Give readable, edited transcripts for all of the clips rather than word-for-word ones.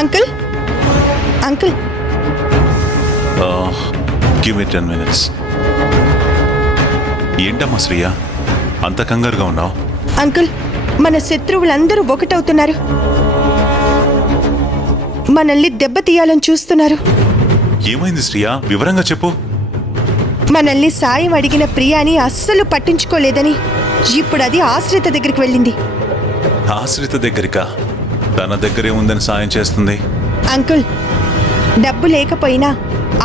Uncle uncle give me 10 minutes. ఏంటమ్మా శ్రీయ, అంత కంగారుగా ఉన్నావు? అంకుల్, మన శత్రువులందరూ ఒకటవుతున్నారు. మనల్ని దెబ్బతీయాలని చూస్తున్నారు. ఏమైంది శ్రీయ, వివరంగా చెప్పు. మనల్ని సాయం అడిగిన ప్రియాని అస్సలు పట్టించుకోలేదని ఇప్పుడు అది ఆశ్రిత దగ్గరికి వెళ్ళింది. ఆశ్రిత దగ్గరికా? తన దగ్గరే ఉందని సాయం చేస్తుంది. అంకుల్, డబ్బు లేకపోయినా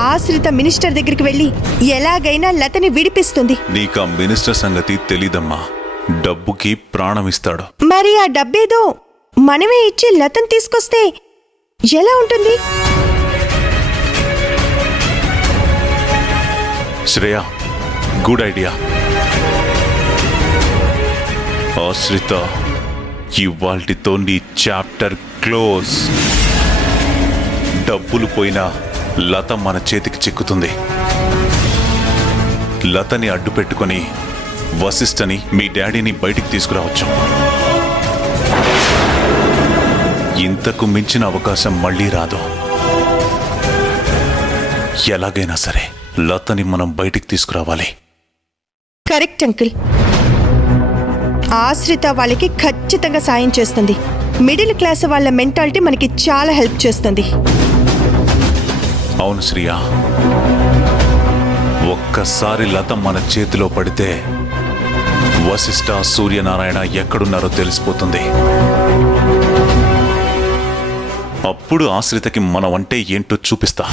ఆశ్రిత మినిస్టర్ దగ్గరికి వెళ్ళి ఎలాగైనా లతని విడిపిస్తుంది. నీకా మినిస్టర్ సంగతి తెలీదమ్మా. డబ్బుకి ప్రాణం ఇస్తాడు. మరి ఆ డబ్బేదో మనమే ఇచ్చి లతని తీసుకొస్తే ఎలా ఉంటుంది? Shreya, good idea. ఆశ్రిత, ఇవాల్టితో నీ చాప్టర్ క్లోజ్. డబ్బులు పోయినా లత మన చేతికి చిక్కుతుంది. లతని అడ్డు పెట్టుకుని వశిష్ఠని, మీ డాడీని బయటికి తీసుకురావచ్చు. ఇంతకు మించిన అవకాశం మళ్ళీ రాదు. ఎలాగైనా సరే లతని మనం బయటికి తీసుకురావాలి. Correct uncle. ఆశ్రిత వాళ్ళకి ఖచ్చితంగా సాయం చేస్తుంది. మిడిల్ క్లాస్ వాళ్ళ మెంటాలిటీ మనకి చాలా హెల్ప్ చేస్తుంది. అవును శ్రీయా, ఒక్కసారి లత మన చేతిలో పడితే వశిష్ఠ, సూర్యనారాయణ ఎక్కడున్నారో తెలిసిపోతుంది. అప్పుడు ఆశ్రితకి మనం అంటే ఏంటో చూపిస్తా.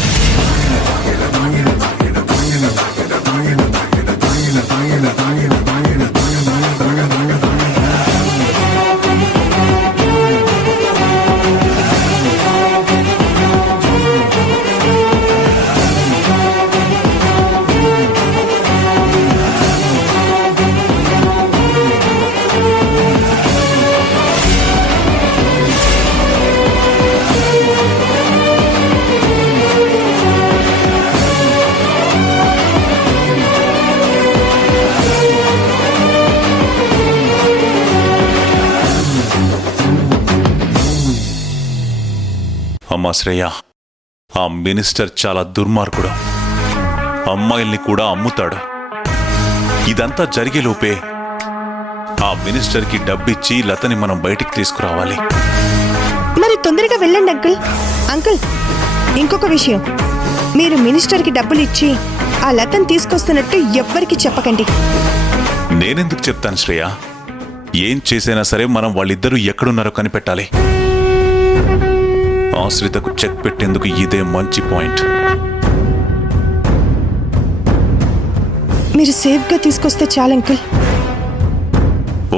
అమ్మా శ్రేయ, ఆ మినిస్టర్ చాలా దుర్మార్గుడు. అమ్మాయిల్ని కూడా అమ్ముతాడు. ఇదంతా జరిగేలోపే ఆ మినిస్టర్కి డబ్బిచ్చి లతని మనం బయటికి తీసుకురావాలి. మరి తొందరగా వెళ్ళండి అంకుల్. అంకుల్, ఇంకొక విషయం, మీరు మినిస్టర్కి డబ్బులు ఇచ్చి ఆ లతని తీసుకొస్తున్నట్టు ఎవ్వరికి చెప్పకండి. నేనెందుకు చెప్తాను శ్రేయ? ఏం చేసైనా సరే మనం వాళ్ళిద్దరూ ఎక్కడున్నారో కనిపెట్టాలి. ఆశ్రితకు చెక్ పెట్టేందుకు ఇదే మంచి పాయింట్. మీరు సేఫ్గా తీసుకొస్తే చాలు అంకుల్.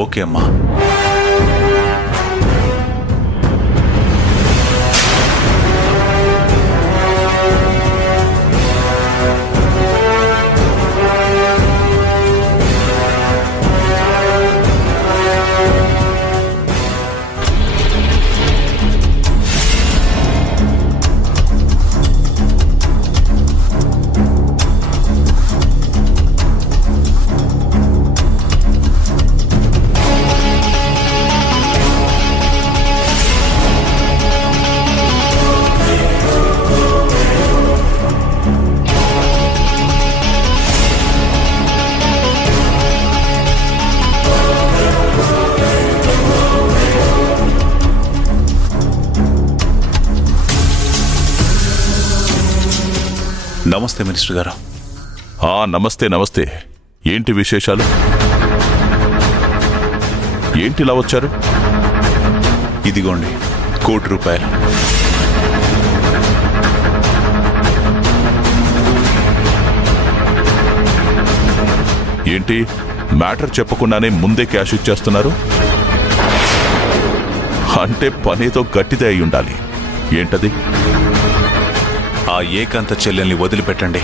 ఓకే అమ్మా. నమస్తే మినిస్టర్ గారు. నమస్తే నమస్తే. ఏంటి విశేషాలు? ఏంటిలా వచ్చారు? ఇదిగోండి ₹1,00,00,000. ఏంటి మ్యాటర్ చెప్పకుండానే ముందే క్యాష్ ఇచ్చేస్తున్నారు? అంటే పనేదో గట్టిదే అయి ఉండాలి. ఏంటది? ఆ ఏకాంత చెల్లెల్ని వదిలిపెట్టండి.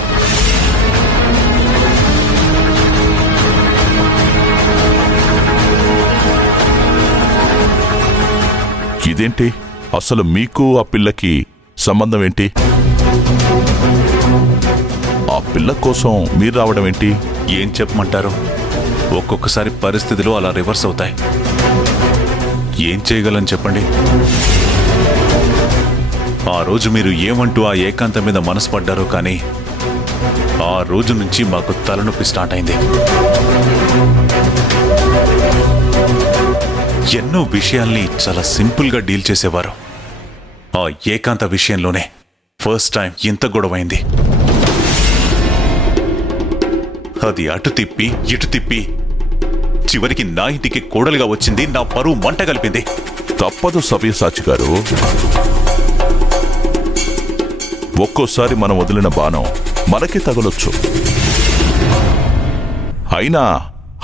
ఇదేంటి? అసలు మీకు ఆ పిల్లకి సంబంధం ఏంటి? ఆ పిల్ల కోసం మీరు రావడం ఏంటి? ఏం చెప్పమంటారు? ఒక్కొక్కసారి పరిస్థితులు అలా రివర్స్ అవుతాయి. ఏం చేయగలని చెప్పండి. ఆ రోజు మీరు ఏమంటూ ఆ ఏకాంతం మీద మనసు పడ్డారో కానీ ఆ రోజు నుంచి మాకు తలనొప్పి స్టార్ట్ అయింది. ఎన్నో విషయాల్ని చాలా సింపుల్గా డీల్ చేసేవారు. ఆ ఏకాంత విషయంలోనే ఫస్ట్ టైం ఇంత గొడవైంది. అది అటు తిప్పి ఇటు తిప్పి చివరికి నా ఇంటికి కోడలుగా వచ్చింది. నా పరువు మంట కలిపింది. తప్పదు సవ్యసాచి గారు. ఒక్కోసారి మనం వదిలిన బాణం మనకి తగలొచ్చు. అయినా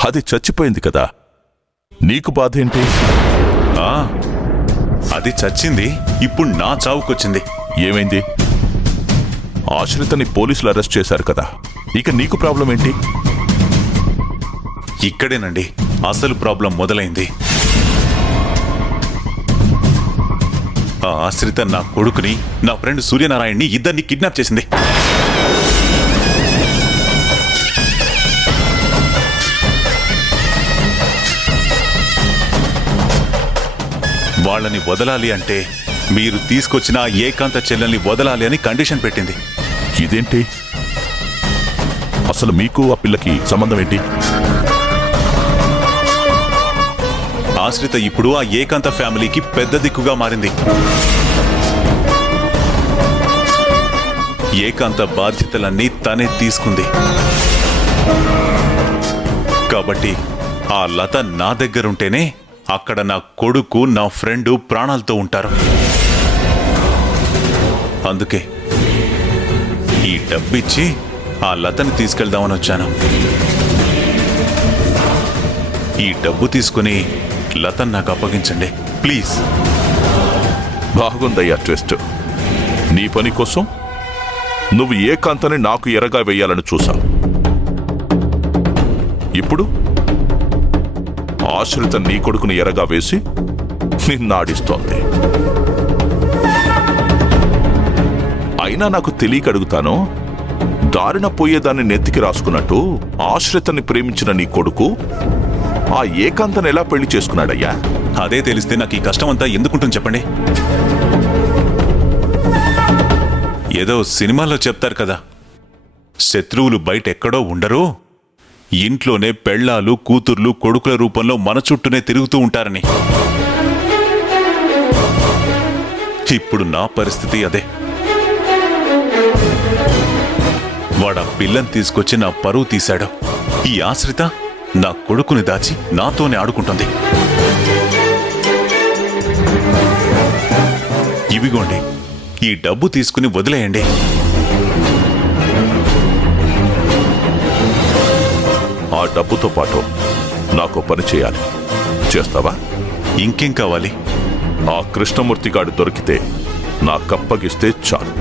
అది చచ్చిపోయింది కదా, నీకు బాధ ఏంటి? అది చచ్చింది, ఇప్పుడు నా చావుకొచ్చింది. ఏమైంది? ఆశ్రితని పోలీసులు అరెస్ట్ చేశారు కదా, ఇక నీకు ప్రాబ్లం ఏంటి? ఇక్కడేనండి అసలు ప్రాబ్లం మొదలైంది. ఆ ఆశ్రిత నా కొడుకుని, నా ఫ్రెండ్ సూర్యనారాయణని ఇద్దరిని కిడ్నాప్ చేసింది. వాళ్ళని వదలాలి అంటే మీరు తీసుకొచ్చిన ఆ ఏకాంత చెల్లెల్ని వదలాలి అని కండిషన్ పెట్టింది. ఇదేంటి? అసలు మీకు ఆ పిల్లకి సంబంధం ఏంటి? ఆశ్రిత ఇప్పుడు ఆ ఏకాంత ఫ్యామిలీకి పెద్ద దిక్కుగా మారింది. ఏకాంత బాధ్యతలన్నీ తనే తీసుకుంది. కాబట్టి ఆ లత నా దగ్గరుంటేనే అక్కడ నా కొడుకు, నా ఫ్రెండు ప్రాణాలతో ఉంటారు. అందుకే ఈ డబ్బిచ్చి ఆ లతని తీసుకెళ్దామని వచ్చాను. ఈ డబ్బు తీసుకుని లతన్ నాకు అప్పగించండి ప్లీజ్. బాగుందయ్యా ట్విస్ట్. నీ పని కోసం నువ్వు ఏకాంతని నాకు ఎరగా వెయ్యాలని చూసా. ఇప్పుడు ఆశ్రిత నీ కొడుకుని ఎరగా వేసి నిన్నాడిస్తోంది. అయినా నాకు తెలియక అడుగుతాను, దారిన పోయేదాన్ని నెత్తికి రాసుకున్నట్టు ఆశ్రితని ప్రేమించిన నీ కొడుకు ఆ ఏకాంతను ఎలా పెళ్లి చేసుకున్నాడయ్యా? అదే తెలిస్తే నాకు ఈ కష్టం అంతా ఎందుకుంటుంది చెప్పండి. ఏదో సినిమాల్లో చెప్తారు కదా, శత్రువులు బయట ఎక్కడో ఉండరు, ఇంట్లోనే పెళ్ళాలు, కూతుర్లు, కొడుకుల రూపంలో మన చుట్టూనే తిరుగుతూ ఉంటారని. ఇప్పుడు నా పరిస్థితి అదే. వాడా పిల్లని తీసుకొచ్చి నా పరువు తీశాడు. ఈ ఆశ్రిత నా కొడుకుని దాచి నాతోనే ఆడుకుంటుంది. ఇవిగోండి, ఈ డబ్బు తీసుకుని వదిలేయండి. ఆ డబ్బుతో పాటు నాకు పని చేయాలి. చేస్తావా? ఇంకేం కావాలి? ఆ కృష్ణమూర్తి గాడు దొరికితే నా కప్పగిస్తే చాలు.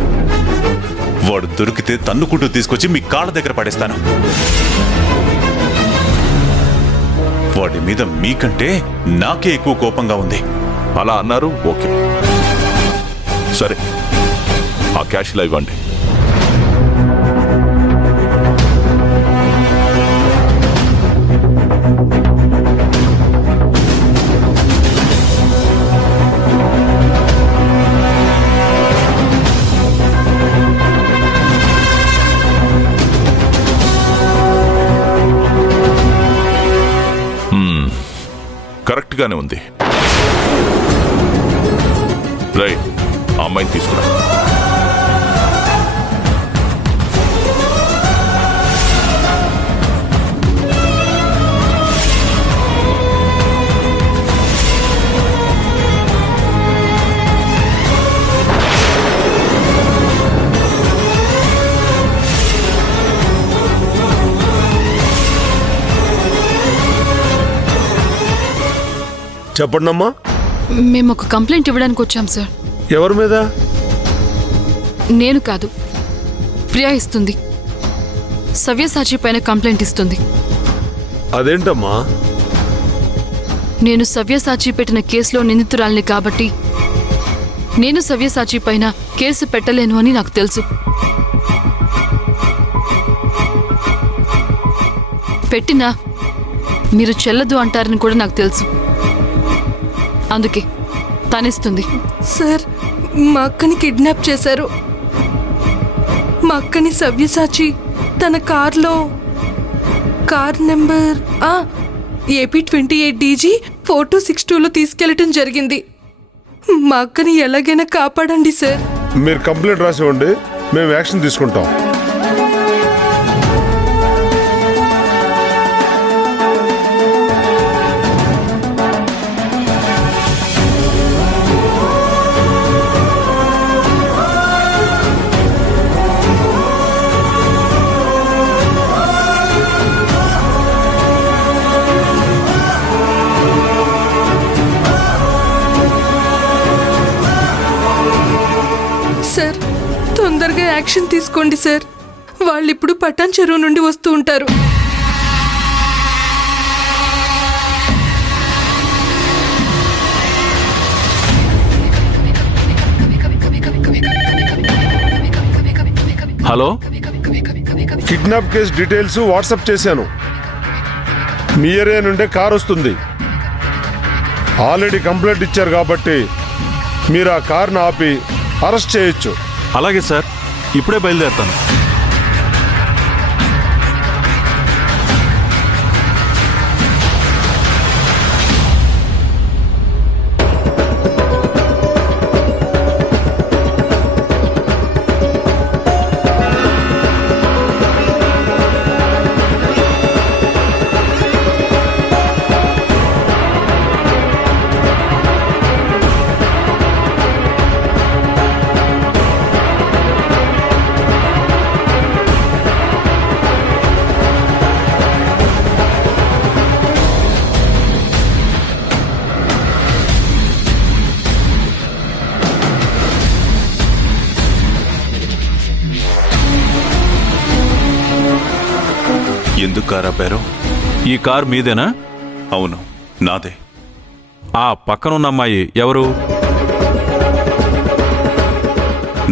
వాడు దొరికితే తన్నుకుంటూ తీసుకొచ్చి మీ కాళ్ళ దగ్గర పడేస్తాను. వాడి మీద మీకంటే నాకే ఎక్కువ కోపంగా ఉంది. అలా అన్నారు, ఓకే. సరే, ఆ క్యాష్ ఇలా ఇవ్వండి. కరెక్ట్ గానే ఉంది. రైట్, ఆ అమ్మాయిని తీసుకురా. చెప్పండమ్మా. మేము ఒక కంప్లైంట్ ఇవ్వడానికి వచ్చాం సార్. ఎవరి మీద? నేను కాదు, ప్రియా ఇస్తుంది. సవ్యసాచి పైన కంప్లైంట్ ఇస్తుంది. అదేంటమ్మా? నేను సవ్యసాచి పెట్టిన కేసులో నిందితురాలిని కాబట్టి నేను సవ్యసాచి పైన కేసు పెట్టలేను అని నాకు తెలుసు. పెట్టినా మీరు చెల్లదు అంటారని కూడా నాకు తెలుసు. అందుకే తనిస్తుంది. సార్, మా అక్కని కిడ్నాప్ చేశారు. మా అక్కని సవ్యసాచి తన కార్ నెంబర్ AP28DG 4262లో తీసుకెళ్లటం జరిగింది. మా అక్కని ఎలాగైనా కాపాడండి సార్. మీరు కంప్లైంట్ రాసి ఇవ్వండి, మేము యాక్షన్ తీసుకుంటాం. సార్ తొందరగా యాక్షన్ తీసుకోండి సార్. వాళ్ళు ఇప్పుడు పటాన్ చెరువు నుండి వస్తూ ఉంటారు. Hello, kidnap case details WhatsApp చేశాను. మీ ఏరియా నుండే కార్ వస్తుంది. ఆల్రెడీ కంప్లైంట్ ఇచ్చారు కాబట్టి మీరు ఆ కార్ను ఆపి అరెస్ట్ చేయొచ్చు. అలాగే సార్, ఇప్పుడే బయలుదేరుతాను. ఎందుకు కార్ ఆపారు? ఈ కార్ మీదేనా? అవును, నాదే. ఆ పక్కనున్న అమ్మాయి ఎవరు?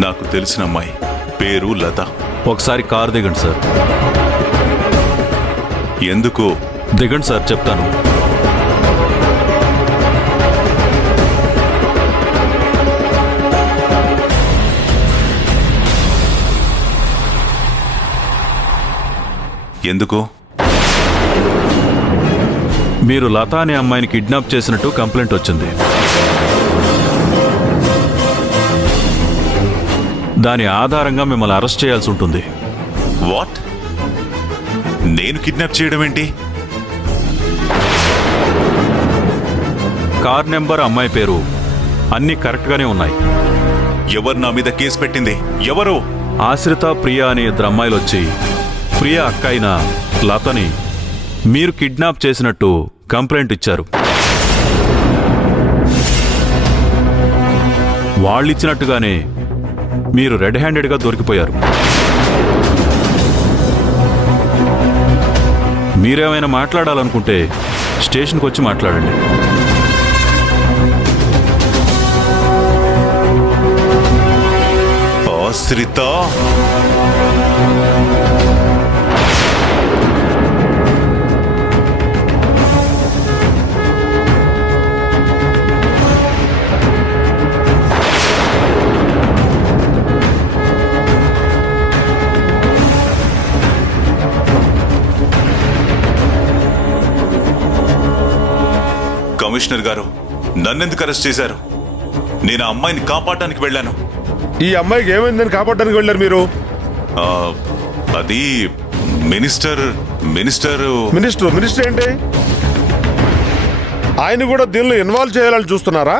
నాకు తెలిసిన అమ్మాయి, పేరు లత. ఒకసారి కారు దిగండి సార్. ఎందుకు? దిగండి సార్, చెప్తాను. ఎందుకు? మీరు లత అనే అమ్మాయిని కిడ్నాప్ చేసినట్టు కంప్లైంట్ వచ్చింది. దాని ఆధారంగా మిమ్మల్ని అరెస్ట్ చేయాల్సి ఉంటుంది. వాట్? నేను కిడ్నాప్ చేయడం ఏంటి? కార్ నెంబర్, అమ్మాయి పేరు అన్నీ కరెక్ట్గానే ఉన్నాయి. ఎవరు నా మీద కేసు పెట్టింది? ఎవరు? ఆశ్రిత, ప్రియా అనే ఇద్దరు అమ్మాయిలు వచ్చి ప్రియా అక్క అయిన లతని మీరు కిడ్నాప్ చేసినట్టు కంప్లైంట్ ఇచ్చారు. వాళ్ళిచ్చినట్టుగానే మీరు రెడ్ హ్యాండెడ్గా దొరికిపోయారు. మీరేమైనా మాట్లాడాలనుకుంటే స్టేషన్కి వచ్చి మాట్లాడండి. ఆశ్రిత, కమిషనర్ గారు, నన్నెందుకు అరెస్ట్ చేశారు? నేను ఆ అమ్మాయిని కాపాడటానికి వెళ్ళాను. ఈ అమ్మాయికి ఏమైందని కాపాడడానికి వెళ్ళారు మీరు? అది మినిస్టర్ ఏంటి? ఆయన కూడా దీనిలో ఇన్వాల్వ్ చేయాలని చూస్తున్నారా?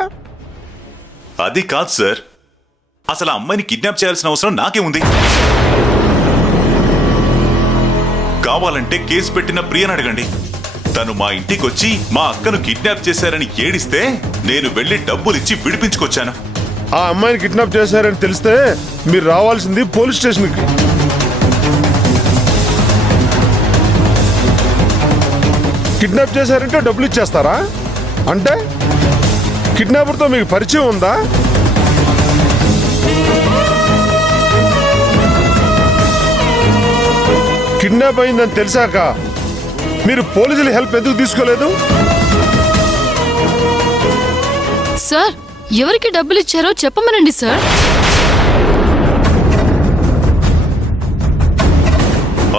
అది కాదు సార్. అసలు ఆ అమ్మాయిని కిడ్నాప్ చేయాల్సిన అవసరం నాకేముంది? కావాలంటే కేసు పెట్టిన ప్రియని అడగండి. తను మా ఇంటికి వచ్చి మా అక్కను కిడ్నాప్ చేశారని ఏడిస్తే నేను వెళ్లి డబ్బులిచ్చి విడిపించుకొచ్చాను. ఆ అమ్మాయిని కిడ్నాప్ చేశారని తెలిస్తే మీరు రావాల్సింది పోలీస్ స్టేషన్కి. కిడ్నాప్ చేశారంటే డబ్బులు ఇచ్చేస్తారా? అంటే కిడ్నాపర్తో మీకు పరిచయం ఉందా? కిడ్నాప్ అయిందని తెలిసాక మీరు పోలీసుల హెల్ప్ ఎందుకు తీసుకోలేదు? సార్, ఎవరికి డబ్బులు ఇచ్చారో చెప్పమనండి సార్.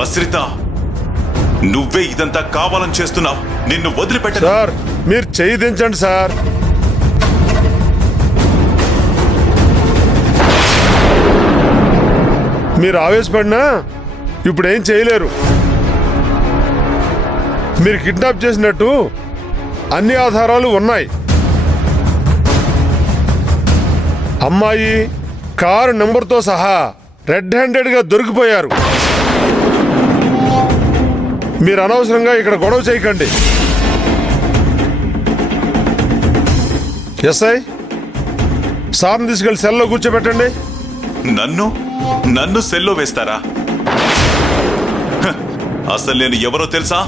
అశ్రిత, నువ్వే ఇదంతా కావాలని చేస్తున్నావు. నిన్ను వదిలిపెట్ట. సార్ మీరు చెయ్యి దించండి సార్. మీరు ఆవేశపడినా ఇప్పుడు ఏం చేయలేరు. మీరు కిడ్నాప్ చేసినట్టు అన్ని ఆధారాలు ఉన్నాయి. అమ్మాయి కారు నెంబర్తో సహా రెడ్ హ్యాండెడ్గా దొరికిపోయారు. మీరు అనవసరంగా ఇక్కడ గొడవ చేయకండి. ఎస్ఐ, సార్ని తీసుకెళ్ళి సెల్లో కూర్చోబెట్టండి. నన్ను సెల్లో వేస్తారా? హ, అసలు నేను ఎవరో తెలుసా?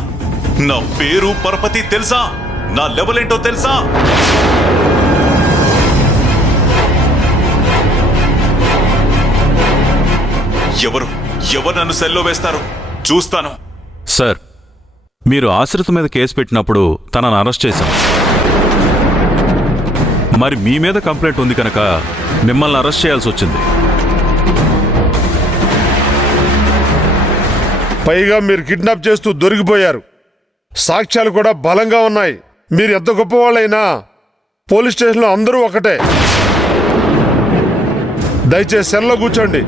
నా పేరు పరపతి తెలుసా? నా లెవెల్ ఏంటో తెలుసా? ఎవరు నన్ను సెల్లో వేస్తారు చూస్తాను. సార్, మీరు ఆశ్రిత మీద కేసు పెట్టినప్పుడు తనను అరెస్ట్ చేశాం. మరి మీ మీద కంప్లైంట్ ఉంది కనుక మిమ్మల్ని అరెస్ట్ చేయాల్సి వచ్చింది. పైగా మీరు కిడ్నాప్ చేస్తూ దొరికిపోయారు. సాక్ష్యాలు కూడా బలంగా ఉన్నాయి. మీరు ఎంత గొప్పవాళ్ళైనా పోలీస్ స్టేషన్లో అందరూ ఒకటే. దయచేసి సెల్లో కూర్చోండి.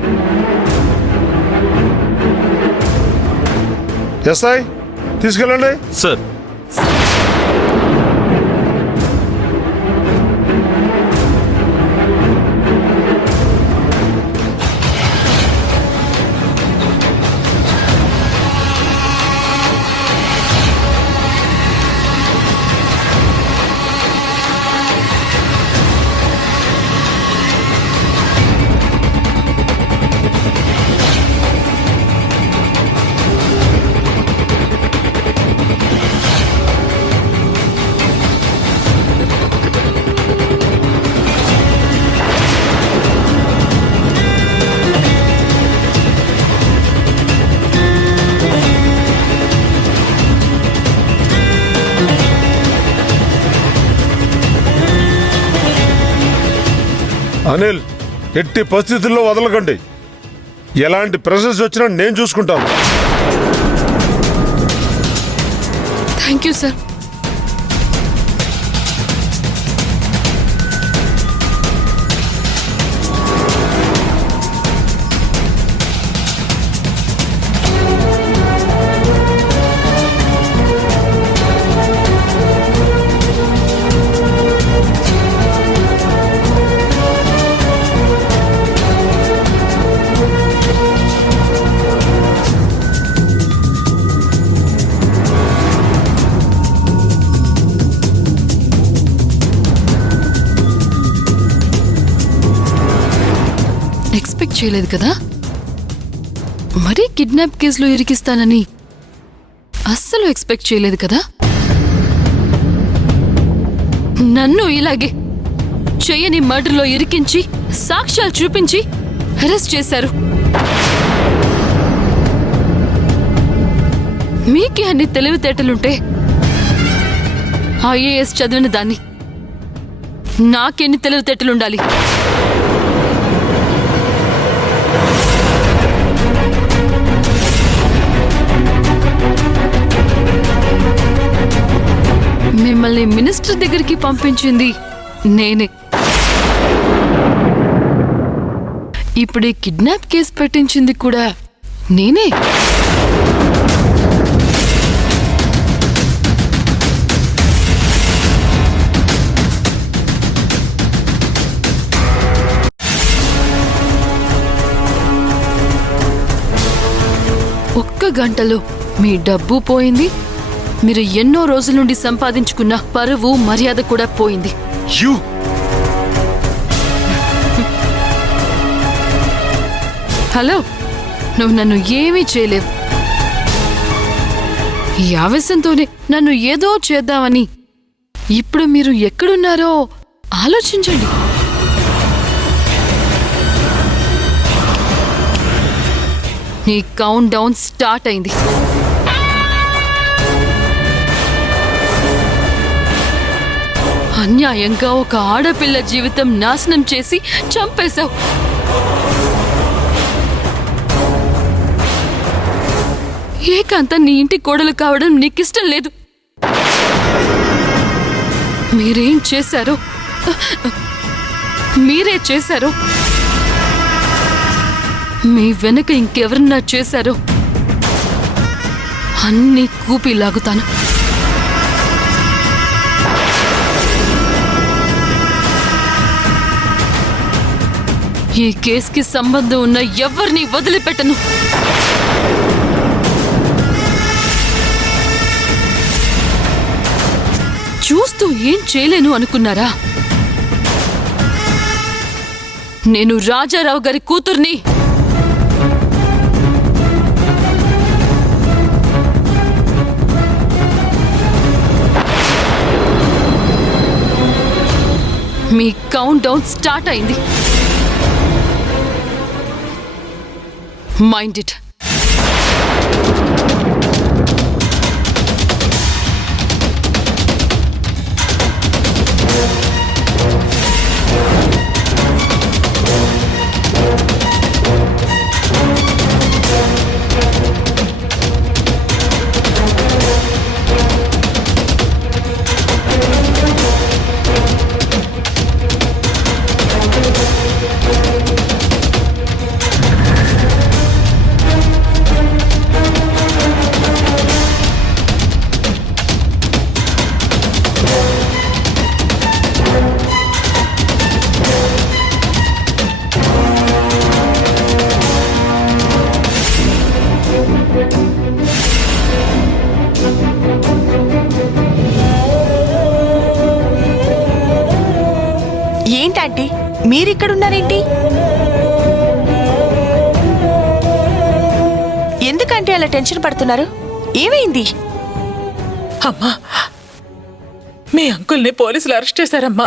ఎస్ఐ, తీసుకెళ్ళండి. సార్, అనిల్, ఎట్టి పరిస్థితుల్లో వదలకండి. ఎలాంటి ప్రెషర్స్ వచ్చినా నేను చూసుకుంటాను. Thank you sir. ఎక్స్పెక్ట్ చేయలేదు కదా, మరీ కిడ్నాప్ కేసులో ఇరికిస్తానని అస్సలు ఎక్స్పెక్ట్ చేయలేదు కదా. నన్ను ఇలాగే చెయ్యని మర్డర్లో ఇరికించి సాక్ష్యాలు చూపించి అరెస్ట్ చేశారు. మీకే అన్ని తెలివితేటలుంటే ఐఏఎస్ చదివిన దాన్ని నాకెన్ని తెలివితేటలుండాలి. మిమ్మల్ని మినిస్టర్ దగ్గరికి పంపించింది నేనే. ఇప్పుడు కిడ్నాప్ కేసు పెట్టించింది కూడా నేనే. ఒక్క గంటలో మీ డబ్బు పోయింది, మీరు ఎన్నో రోజుల నుండి సంపాదించుకున్న పరువు మర్యాద కూడా పోయింది. హలో, నువ్వు నన్ను ఏమీ చేయలేవు. ఈ ఆవేశంతోనే నన్ను ఏదో చేద్దామని ఇప్పుడు మీరు ఎక్కడున్నారో ఆలోచించండి. నీ కౌంట్ డౌన్ స్టార్ట్ అయింది. అన్యాయంగా ఒక ఆడపిల్ల జీవితం నాశనం చేసి చంపేశావు. ఏకాంత నీ ఇంటి కోడలు కావడం నీకిష్టం లేదు. మీరేం చేశారో మీరే చేశారో, మీ వెనక ఇంకెవరన్నా చేశారో అన్నీ కూపి లాగుతాను. ఈ కేసుకి సంబంధం ఉన్న ఎవరిని వదిలిపెట్టను. చూస్తూ ఏం చేయలేను అనుకున్నారా? నేను రాజారావు గారి కూతుర్ని. మీ కౌంట్ డౌన్ స్టార్ట్ అయింది. Mind it. ఏంటంటే మీరిక్కడున్నారేంటి? ఎందుకంటే అలా టెన్షన్ పడుతున్నారు? ఏమైంది? అమ్మా, మీ అంకుల్ని పోలీసులు అరెస్ట్ చేశారమ్మా.